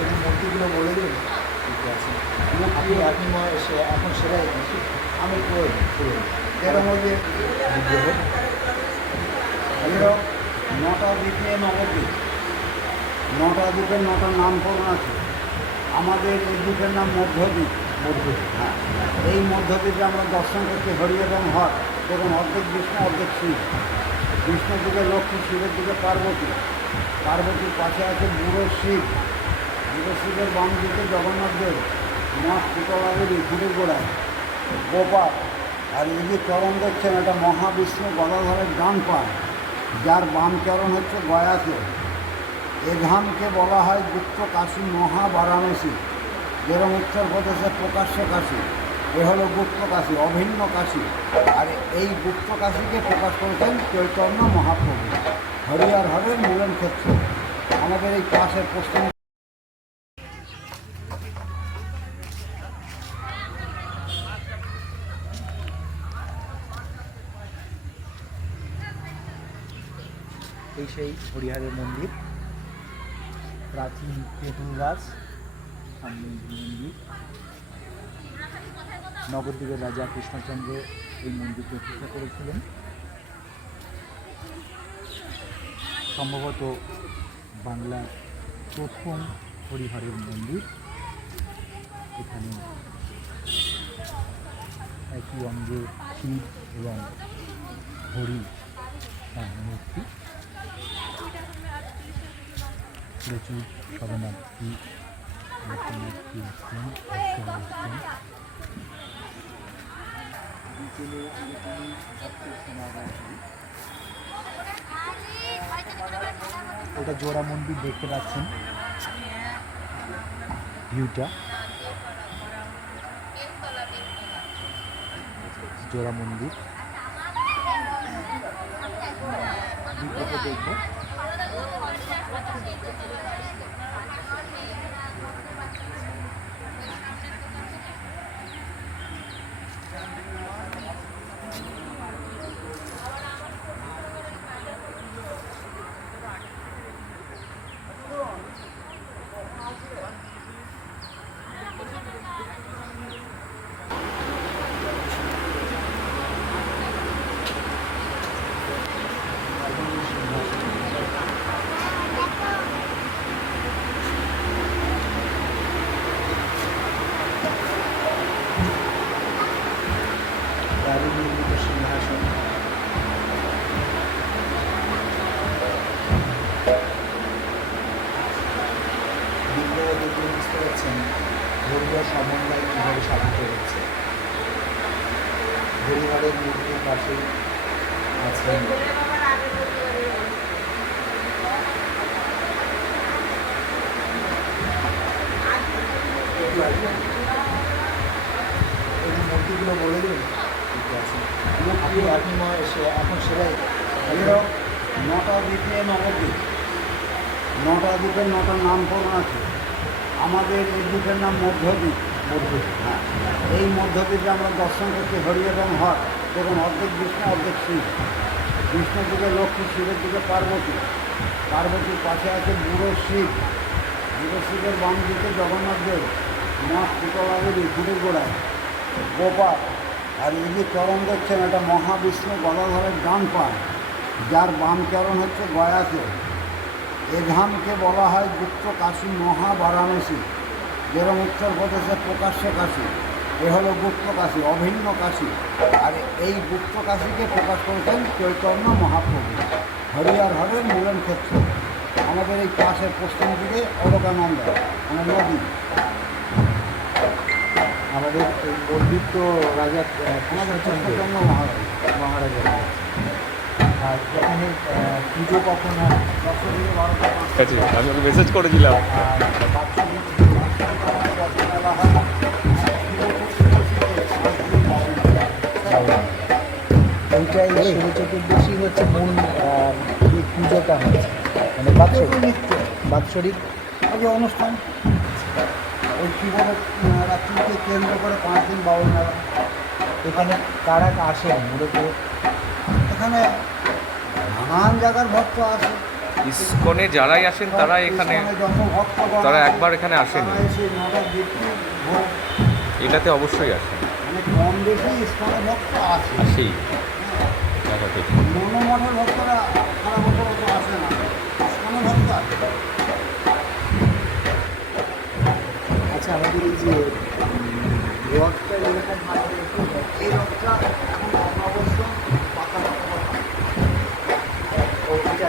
এই মূর্তিগুলো বলে দিন ঠিক আছে আপনি আপনি এখন সেটাই আমি করে দিই এরকম ওই যে নটা দ্বীপে নবদ্বীপ নটা দ্বীপের নটা নামকরণ আছে আমাদের এই দ্বীপের নাম মধ্যদ্বীপ মধ্যদ্বীপ হ্যাঁ এই মধ্যদ্বীপে আমরা দর্শন করছি হরি এবং হর দেখুন অর্ধেক বিষ্ণু, অর্ধেক শিব। বিষ্ণুর দিকে লক্ষ্মী শিবের দিকে পার্বতী। পার্বতীর পাশে আছে বুড়ো শিব। বুড়ো শিবের বাম দিকে জগন্নাথ দেব। মা শীতলাদেবী ঘুরে গোড়ায় গোপাল। আর এই যে চরণ দেখছেন, এটা মহাবিষ্ণু গদাধরের ডান পান যার বাম চরণ হচ্ছে গয়াকে। এ বলা হয় গুপ্ত কাশী মহা বারাণসী যেরকম উত্তরপ্রদেশে প্রকাশ্য কাশী। এ হলো গুপ্ত কাশী অভিন্ন কাশী আর এই গুপ্ত কাশীকে প্রকাশ করেছেন চৈতন্য মহাপ্রভু। হরিয়ার হরের মিলন ক্ষেত্র। আমাদের এই পাশের পশ্চিম এই সেই হরিহারের মন্দির। প্রাচীন তেঁতুল গাছ, সামনে মন্দির। নবদ্বীপের রাজা কৃষ্ণচন্দ্র এই মন্দির প্রতিষ্ঠা করেছিলেন। সম্ভবত বাংলার প্রথম হরিহরের মন্দির। এখানে একই অঙ্গে শিব এবং হরি তার মূর্তি। প্রচুর দর্শনার্থী আসছেন আসছেন বিকেলে সমাগম ওটা জোড়া মন্দির দেখতে পাচ্ছেন। ভিউটা। জোড়া মন্দির। দারুণ নির্মিত সিংহাসন বিগ্রহ বুঝতে পারছেন হরিহর সমন্বয় কীভাবে সাধিত হচ্ছে হরিহরের মূর্তির পাশে আছেন মূর্তিগুলো বলে সে- এখন সেটাই নটা দ্বীপে নবদ্বীপ নটা দ্বীপের নটা নামকরণ আছে। আমাদের এই দ্বীপের নাম মধ্যদ্বীপ। মধ্যদ্বীপ হ্যাঁ। এই মধ্যদ্বীপে আমরা দর্শন করছি হরি এবং হর, দেখুন অর্ধেক বিষ্ণু, অর্ধেক শিব। বিষ্ণুর দিকে লক্ষ্মী, শিবের দিকে পার্বতী। পার্বতীর পাশে আছে বুড়ো শিব। বুড়ো শিবের বাম দিকে জগন্নাথ দেব। মা শীতলাদেবী ঘুরে গোড়ায়। গোপাল আর এই যে চরণ দেখছেন, এটা মহাবিষ্ণু গদাধরের ডান পান যার বাম চরণ হচ্ছে গয়াকে। এ ধামকে বলা হয় গুপ্ত কাশী মহা বারাণসী যেরকম উত্তরপ্রদেশে প্রকাশ্য কাশী, এ হলো গুপ্ত কাশী, অভিন্ন কাশী। আর এই গুপ্ত কাশীকে প্রকাশ করেছেন চৈতন্য মহাপ্রভু। হরিয়ার হরের মিলন ক্ষেত্র আমাদের এই পাশের পশ্চিম দিকে অলকানন্দা মানে নদী। আমাদের এই মন্দির তো রাজা কৃষ্ণচন্দ্র মহারাজা। আর এখানে পুজো কখন হয়? দশ থেকে বারোটা পাঁচটা আমি ওকে মেসেজ করেছিলাম। আর বাৎসরিক মেলা হয়? এইটাই শিব চতুর্দশী হচ্ছে মূল পুজোটা হচ্ছে। মানে বাৎসরিক। বাৎসরিক। আগে অনুষ্ঠান। ওই কীভাবে রাত্রিকে কেন্দ্র করে পাঁচ দিন বাউল মেলা এখানে কারা আসেন মূলত এখানে নানান জায়গার ভক্ত আসে। ইসকনে যারাই আসেন তারা এখানে তারা একবার এখানে আসেনি। তারা এটাতে অবশ্যই আসেন। মানে কম বেশি ইসকনে ভক্ত আছে আসেই। মনোমঠের ভক্তরা সারা বছর আসে না। ইসকনে ভক্ত আছে আচ্ছা আমাদের এই যে রথটা এরকম এই রথটা এখন পাকা পাকা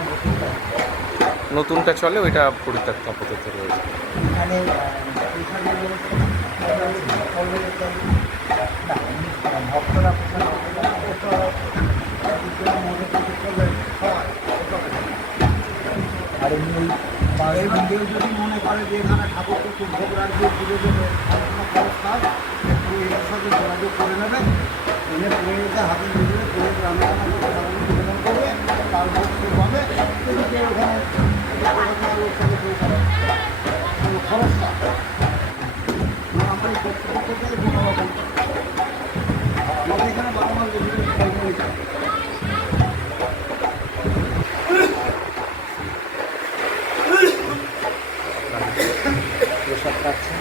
নতুনটা। নতুনটা চলে ওইটা পরিত্যক্ত আপাতত রয়েছে এখানে এখানে ভক্তরা এই যদি মনে করে যে এখানে ঠাকুরকে খুব ভোগ পুজো খরচ কাজ একটু এর যোগাযোগ করে নেবে। হাতে পুরোহিত রান্না নিবেদন করবে। কেউ এখানে খরচ কাজ না আমার এই কর্তৃপক্ষ থেকে কোনো রকম আমাদের এখানে বারো মাস রেগুলার খাই হয়েছে প্রসাদ পাচ্ছেন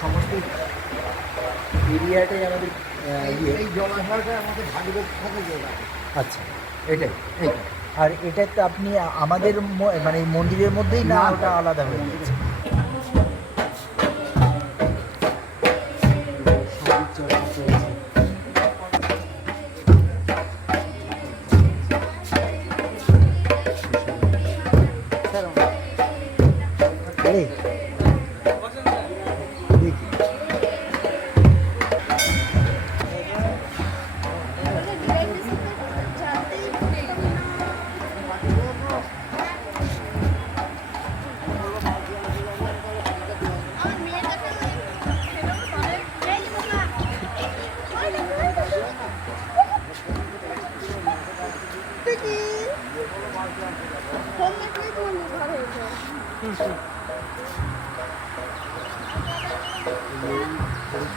সমস্ত এরিয়াটাই আমাদের আমাদের আচ্ছা এটাই এইটা আর এটা তো আপনি আমাদের মানে মন্দিরের মধ্যেই না না, ওটা আলাদা হয়ে গেছে?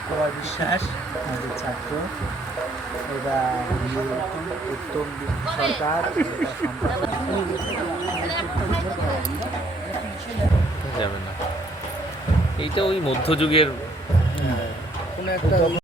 কুমার বিশ্বাস আমাদের ছাত্র। উত্তম সরকার যাবে না। এইটা ওই মধ্যযুগের কোনো একটা